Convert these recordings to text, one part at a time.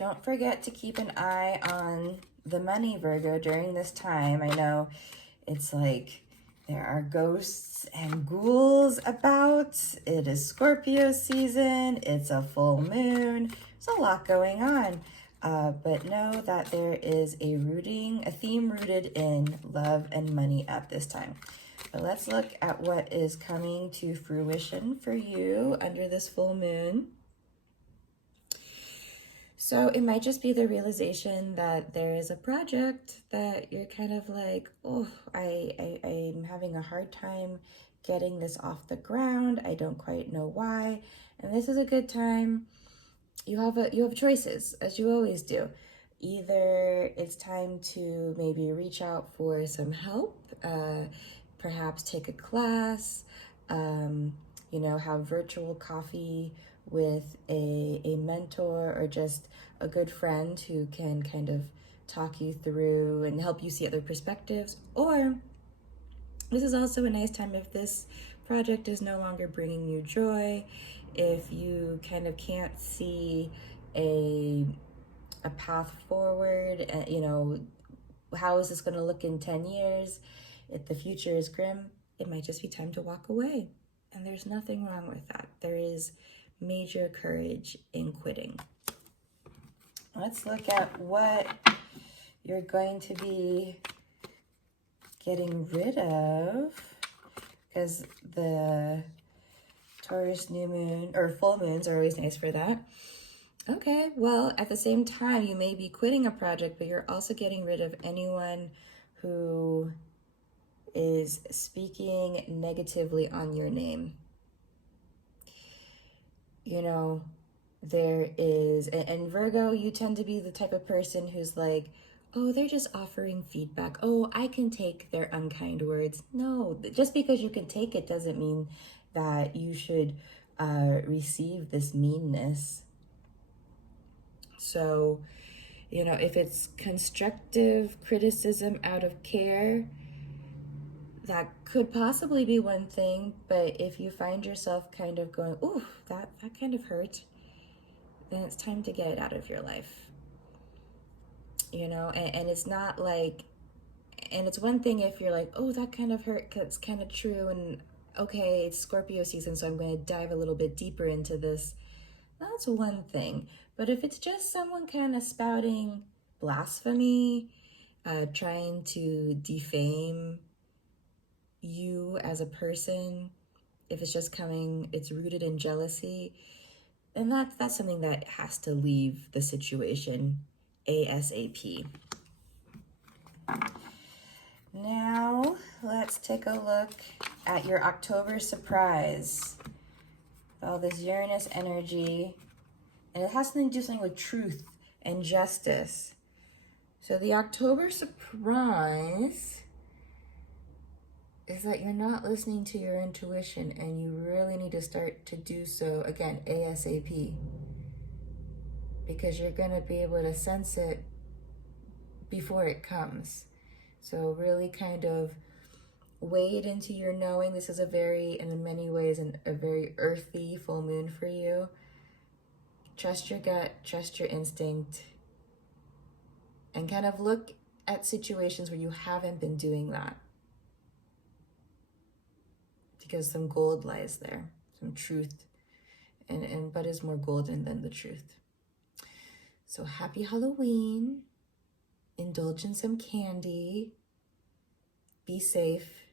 Don't forget to keep an eye on the money, Virgo, during this time. I know it's like there are ghosts and ghouls about. It is Scorpio season. It's a full moon. There's a lot going on. But know that there is a theme rooted in love and money at this time. But let's look at what is coming to fruition for you under this full moon. So it might just be the realization that there is a project that you're kind of like, oh, I'm having a hard time getting this off the ground. I don't quite know why. And this is a good time. You have choices, as you always do. Either it's time to maybe reach out for some help, perhaps take a class, have virtual coffee with a mentor or just a good friend who can kind of talk you through and help you see other perspectives. Or this is also a nice time if this project is no longer bringing you joy, if you kind of can't see a path forward, how is this going to look in 10 years? If the future is grim, it might just be time to walk away. And there's nothing wrong with that. There is major courage in quitting. Let's look at what you're going to be getting rid of, because the Taurus new moon or full moons are always nice for that. Okay, well, at the same time, you may be quitting a project, but you're also getting rid of anyone who is speaking negatively on your name. There is, and Virgo, you tend to be the type of person who's like, oh, they're just offering feedback. Oh, I can take their unkind words. No, just because you can take it doesn't mean that you should receive this meanness. So, if it's constructive criticism out of care, that could possibly be one thing. But if you find yourself kind of going, ooh, that kind of hurt, then it's time to get it out of your life. And it's not like, and it's one thing if you're like, oh, that kind of hurt, 'cause it's kind of true, and okay, it's Scorpio season, so I'm going to dive a little bit deeper into this. That's one thing. But if it's just someone kind of spouting blasphemy, trying to defame you as a person, if it's just it's rooted in jealousy, then that's something that has to leave the situation ASAP. Now, let's take a look at your October surprise. All this Uranus energy, and it has something to do with truth and justice. So the October surprise is that you're not listening to your intuition, and you really need to start to do so, again, ASAP. Because you're going to be able to sense it before it comes. So really kind of wade into your knowing. This is in many ways, a very earthy full moon for you. Trust your gut, trust your instinct, and kind of look at situations where you haven't been doing that. Because some gold lies there, some truth, but is more golden than the truth. So happy Halloween, indulge in some candy, be safe,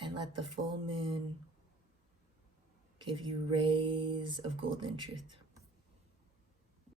and let the full moon give you rays of golden truth.